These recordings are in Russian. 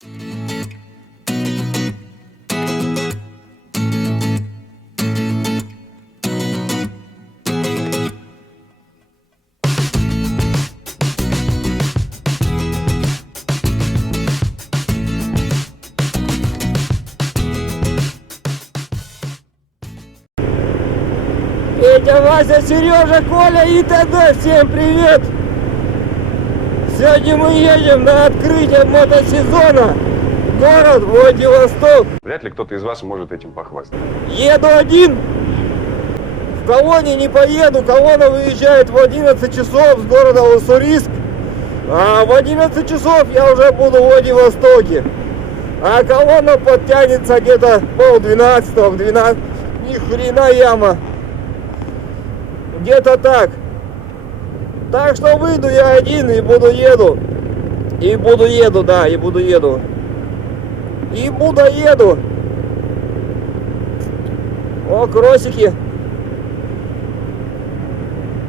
Петя, Вася, Сережа, Коля и т.д. Всем привет! Сегодня мы едем на открытие мотосезона в город Владивосток. Вряд ли кто-то из вас может этим похвастаться. Еду один. В колонне не поеду. Колонна выезжает в 11 часов с города Уссурийск. А в 11 часов я уже буду в Владивостоке. А колонна подтянется где-то пол-12, в 12. Ни хрена яма. Где-то так. Так что выйду я один и буду еду. И буду еду. О, кросики.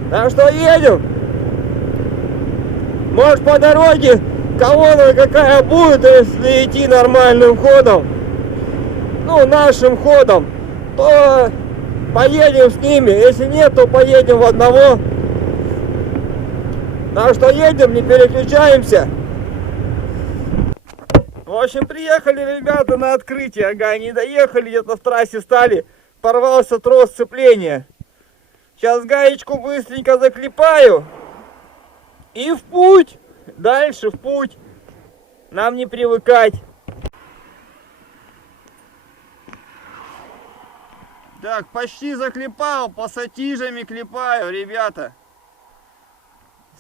Так что едем. Может, по дороге колонна какая будет, если идти нормальным ходом. Ну, нашим ходом. То поедем с ними. Если нет, то поедем в одного. Так что едем, не переключаемся. В общем, приехали ребята на открытие. Ага, не доехали, где-то в трассе стали. Порвался трос сцепления. Сейчас гаечку быстренько заклепаю. И в путь. Дальше в путь. Нам не привыкать. Так, почти заклепал. Пассатижами клепаю, ребята.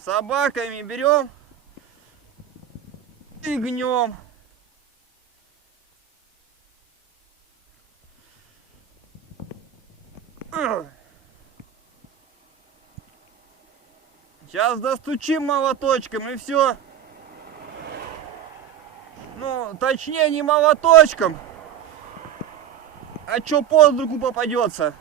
Собаками берем и гнем. Сейчас достучим молоточком и все. Ну, точнее не молоточком, а что под руку попадется.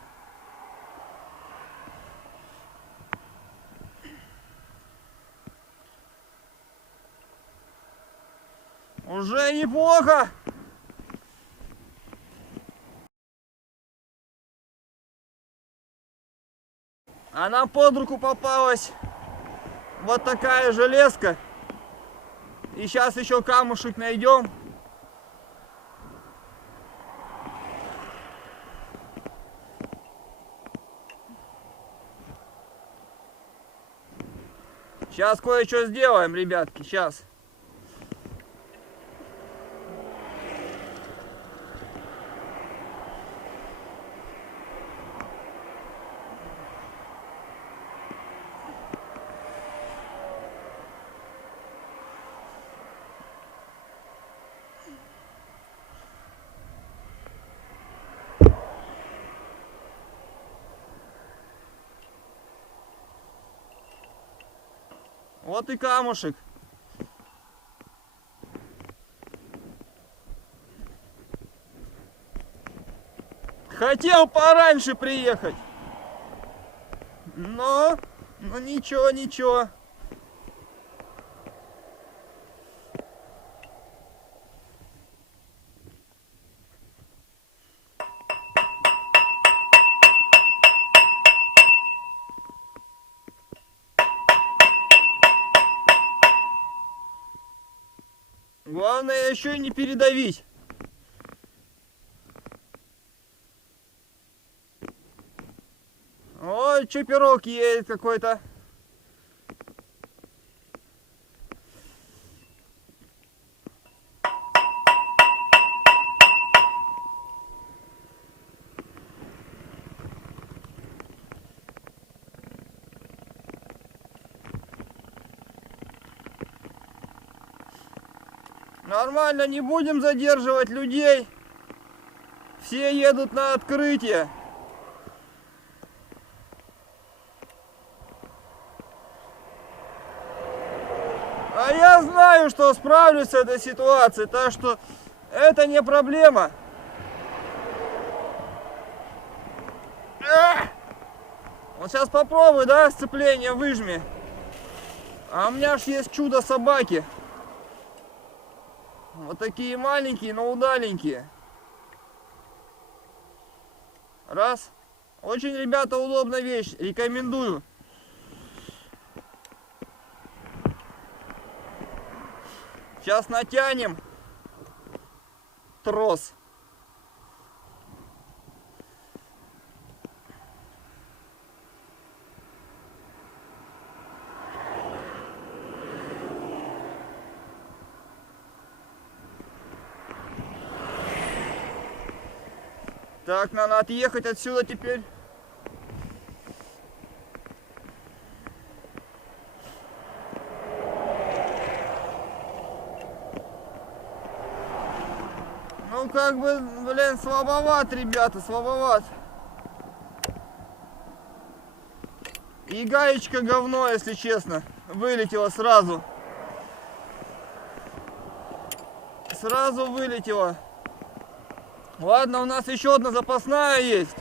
Уже неплохо. А нам под руку попалась вот такая железка. И сейчас еще камушек найдем. Сейчас кое-что сделаем, ребятки, сейчас. Вот и камушек. Хотел пораньше приехать. Но ничего. Главное еще и не передавить. Ой, чуперок едет какой-то. Нормально, не будем задерживать людей. Все едут на открытие. А я знаю, что справлюсь с этой ситуацией, так что это не проблема. Вот сейчас попробуй, да, сцепление выжми. А у меня ж есть чудо собаки. Вот такие маленькие, но удаленькие. Раз. Очень, ребята, удобная вещь. Рекомендую. Сейчас натянем трос. Так, надо отъехать отсюда теперь. Ну, как бы, блин, слабоват, ребята, слабоват. И гаечка говно, если честно. Вылетела сразу. Сразу вылетела. Ладно, у нас еще одна запасная есть.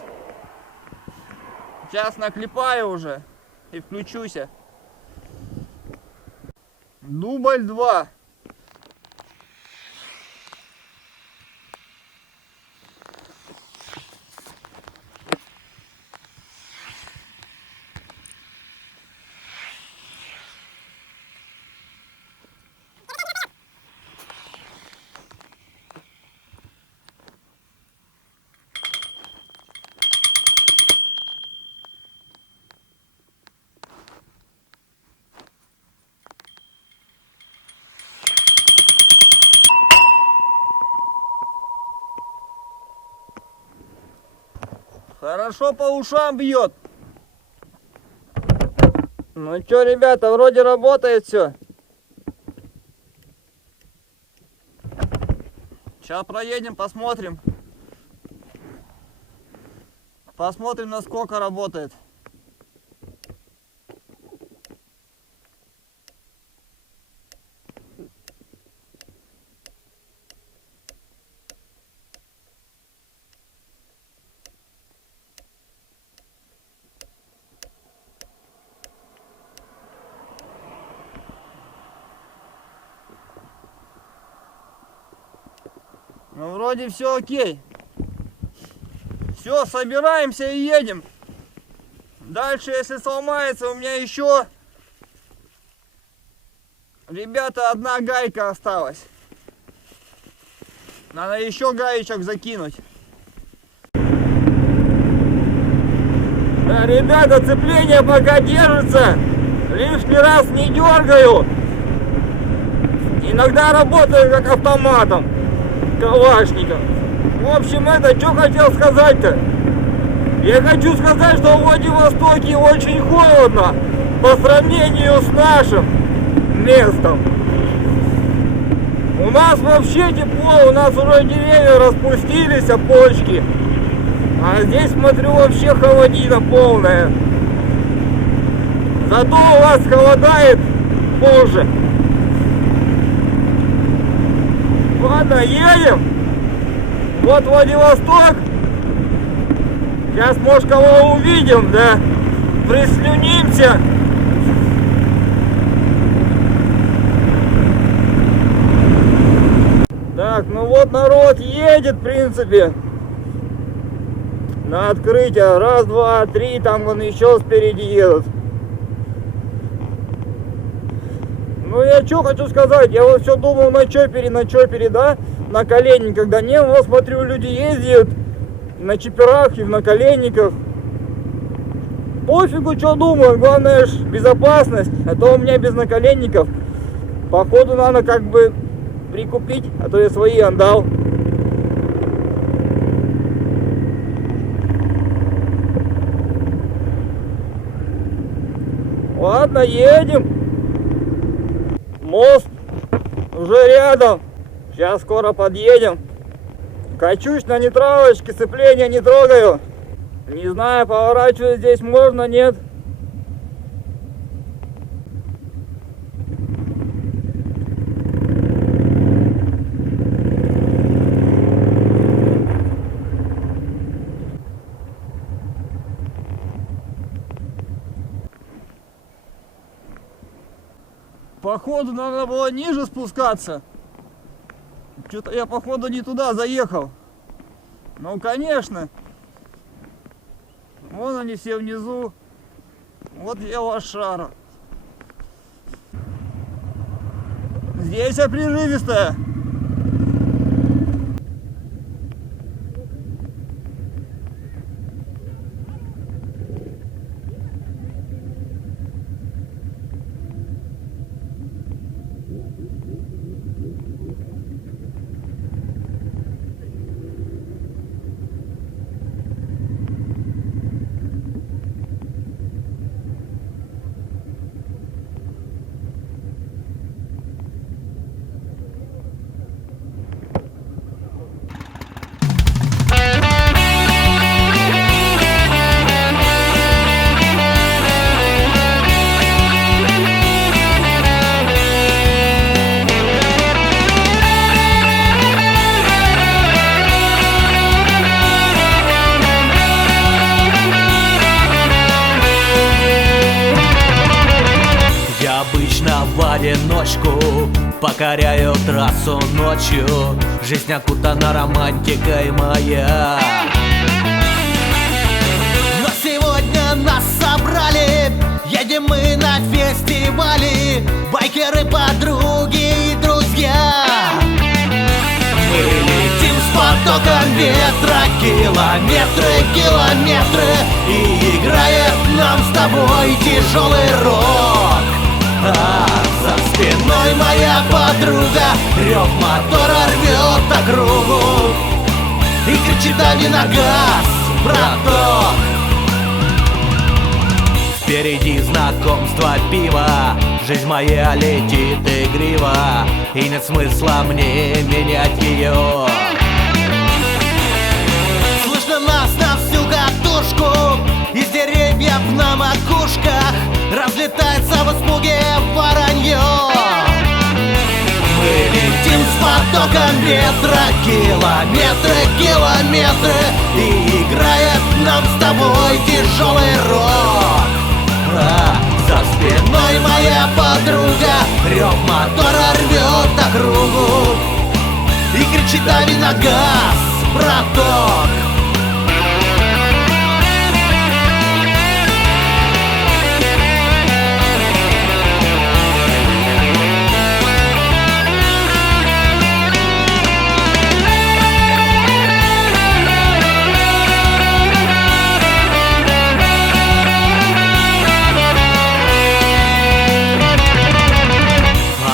Сейчас наклепаю уже и включусь. Дубль 2. Хорошо по ушам бьет. Ну что, ребята, вроде работает все. Сейчас проедем, посмотрим. Посмотрим, насколько работает. Ну, вроде все окей. Все, собираемся и едем. Дальше, если сломается, у меня еще, ребята, одна гайка осталась. Надо еще гаечек закинуть. Да, ребята, цепление пока держится. Лишний раз не дергаю. Иногда работаю как автоматом. Калашников. В общем, что хотел сказать-то? Я хочу сказать, что в Владивостоке очень холодно по сравнению с нашим местом. У нас вообще тепло, у нас уже деревья распустились, почки. А здесь, смотрю, вообще холодина полная. Зато у вас холодает позже. Ладно, едем. Вот Владивосток. Сейчас, может, кого увидим, да? Прислюнимся. Так, ну вот народ едет, в принципе. На открытие. Раз, два, три. Там вон еще спереди едут. Ну я что хочу сказать, я вот все думал на чопере, да, на коленниках, да не, вот смотрю, люди ездят на чиперах и в наколенниках. Пофигу, что думаю, главное ж безопасность, а то у меня без наколенников. Походу надо как бы прикупить, а то я свои отдал. Ладно, едем. Мост уже рядом. Сейчас скоро подъедем. Качусь на нейтралочке, сцепление не трогаю. Не знаю, поворачивать здесь можно, нет. Походу надо было ниже спускаться. Что-то я, походу, не туда заехал. Ну, конечно. Вон они все внизу. Вот я лошара. Здесь прерывистая. Обычно в одиночку покоряю трассу ночью. Жизнь окутана романтикой моя. Но сегодня нас собрали, едем мы на фестивале. Байкеры, подруги и друзья. Мы летим с потоком ветра, километры, километры. И играет нам с тобой тяжелый рок. А за спиной моя подруга, рев мотора рвет округу и кричит: дави на газ, браток. Впереди знакомство, пива, жизнь моя летит игриво, и нет смысла мне менять ее. Слышно нас на всю катушку, из деревьев на макушках разлетается в испуге воронье. Мы летим с потоком ветра, километры, километры. И играет нам с тобой тяжелый рок. А за спиной моя подруга, рев мотора рвет округу и кричит: дави на газ, браток.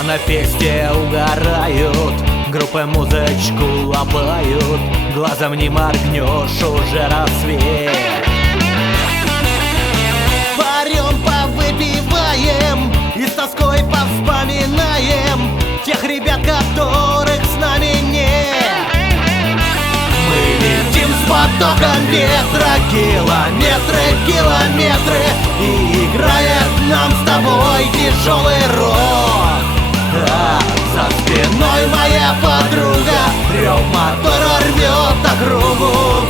На фесте угорают, группы музычку лопают. Глазом не моргнешь, уже рассвет. Парем, повыпиваем и с тоской повспоминаем тех ребят, которых с нами нет. Мы летим с потоком ветра, километры, километры. И играет нам с тобой тяжелый рок. А за спиной моя подруга, рев мотора рвет округу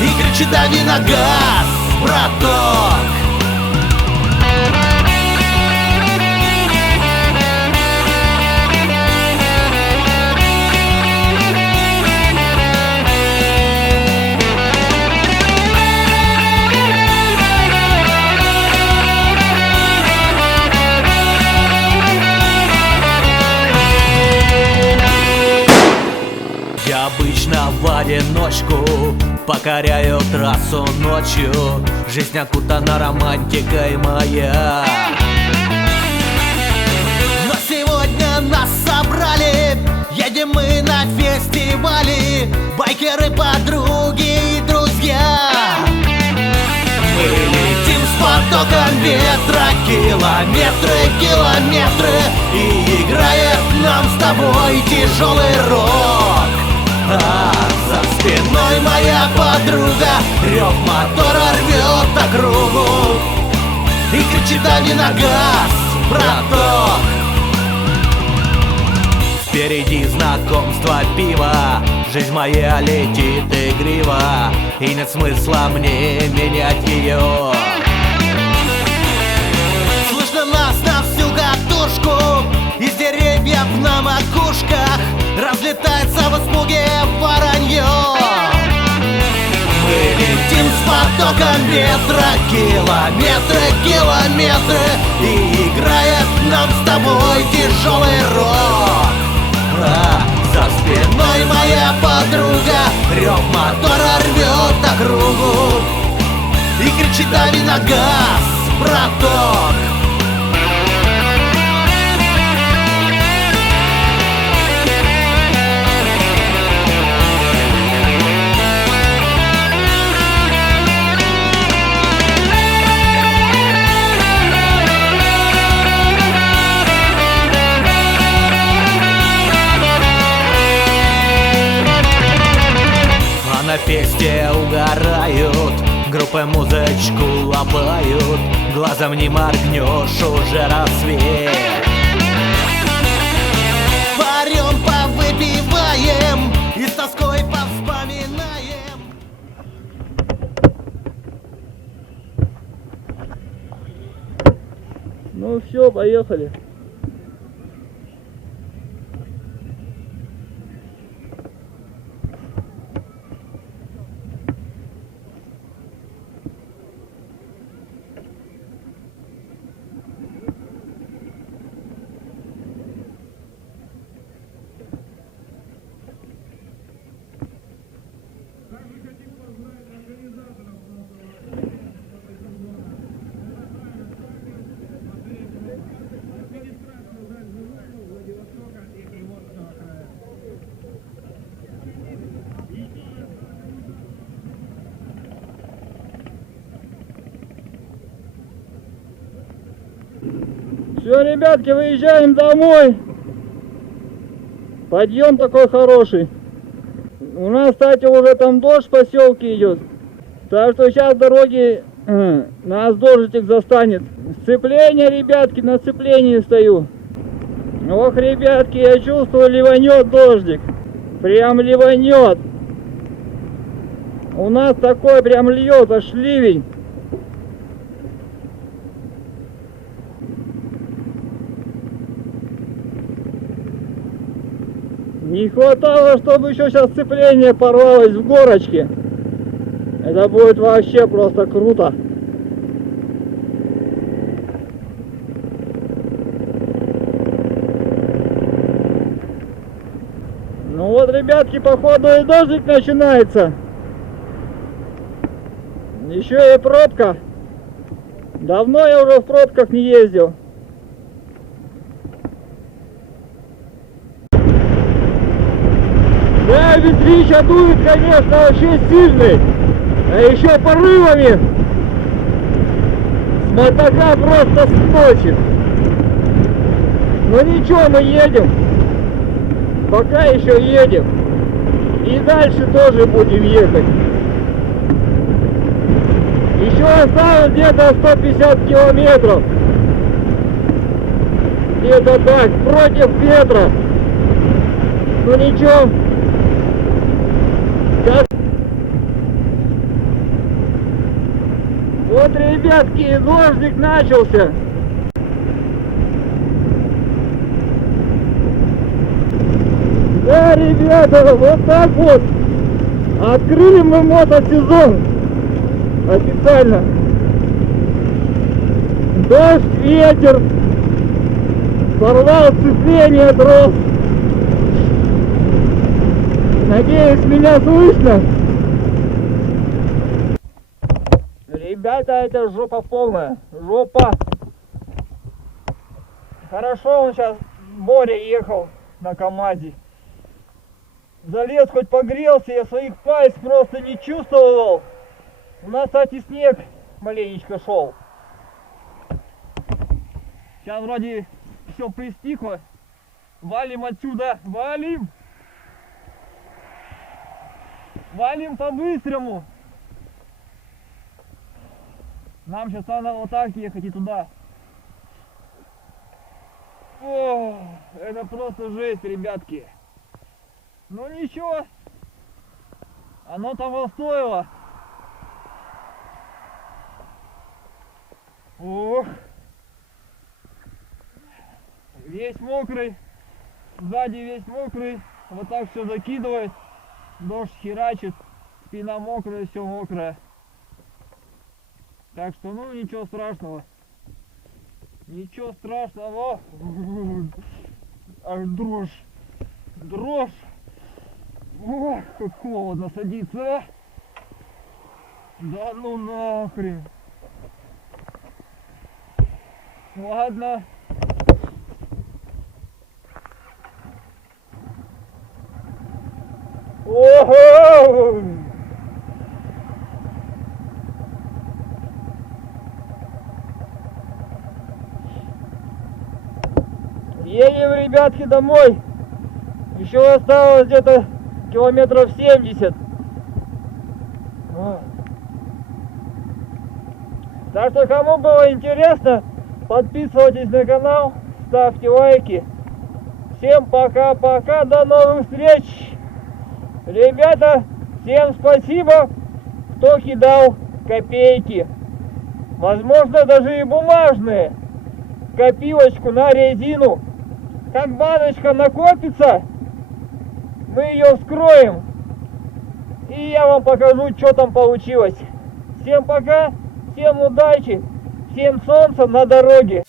и кричит: дави на газ, браток. Я обычно в одиночку покоряю трассу ночью. Жизнь окутана романтикой моя. Но сегодня нас собрали, едем мы на фестивале. Байкеры, подруги и друзья. Мы летим с потоком ветра, километры, километры. И играет нам с тобой тяжелый рок. А за спиной моя подруга, рев мотора рвет округу и кричит: дави на газ, браток. Впереди знакомство, пива, жизнь моя летит игриво, и нет смысла мне менять ее. Слышно нас на всю катушку, из деревьев на макушках разлетается в испуге воронье. Мы летим с потоком ветра, километры, километры, и играет нам с тобой тяжелый рок. За спиной моя подруга, рев мотора рвет округу и кричит: дави на газ, браток. На фесте угорают, группы музычку ломают, глазом не моргнешь, уже рассвет. Парем, повыпиваем и с тоской повспоминаем. Ну все, поехали. Все, ребятки, выезжаем домой. Подъем такой хороший. У нас, кстати, уже там дождь в поселке идет. Так что сейчас дороги нас дождик застанет. Сцепление, ребятки, на сцеплении стою. Ох, ребятки, я чувствую, ливанет дождик. Прям ливанет. У нас такой прям льет, аж ливень. Не хватало, чтобы еще сейчас сцепление порвалось в горочке. Это будет вообще просто круто. Ну вот, ребятки, походу и дождик начинается. Еще и пробка. Давно я уже в пробках не ездил. Да, ветрища дует, конечно, вообще сильный. А еще порывами с мотока просто сносит. Но ничего, мы едем. Пока еще едем. И дальше тоже будем ехать. Еще осталось где-то 150 километров. Где-то так, против ветра. Ну ничего. Сейчас. Вот, ребятки, дождик начался. Да, ребята, вот так вот. Открыли мы мотосезон. Официально. Дождь, ветер. Порвал сцепление, трос. Надеюсь, меня слышно. Ребята, это жопа полная. Жопа. Хорошо, он сейчас Боря ехал на КамАЗе. Залез, хоть погрелся, я своих пальц просто не чувствовал. У нас, кстати, снег маленечко шел. Сейчас вроде все пристихло. Валим отсюда, валим! Валим по-быстрому! Нам сейчас надо вот так ехать и туда. О, это просто жесть, ребятки. Ну ничего, оно того стоило. Ох, весь мокрый, сзади весь мокрый. Вот так все закидывает. Дождь херачит. Спина мокрая, все мокрое. Так что, ну, ничего страшного. Ничего страшного. Аж дрожь. Дрожь. Ох, как холодно садится, а. Да ну нахрен. Ладно. Ого! Едем, ребятки, домой. Еще осталось где-то километров 70. Так что, кому было интересно, подписывайтесь на канал, ставьте лайки. Всем пока-пока, до новых встреч. Ребята, всем спасибо, кто кидал копейки. Возможно, даже и бумажные. Копилочку на резину. Как баночка накопится, мы ее вскроем. И я вам покажу, что там получилось. Всем пока, всем удачи, всем солнца на дороге.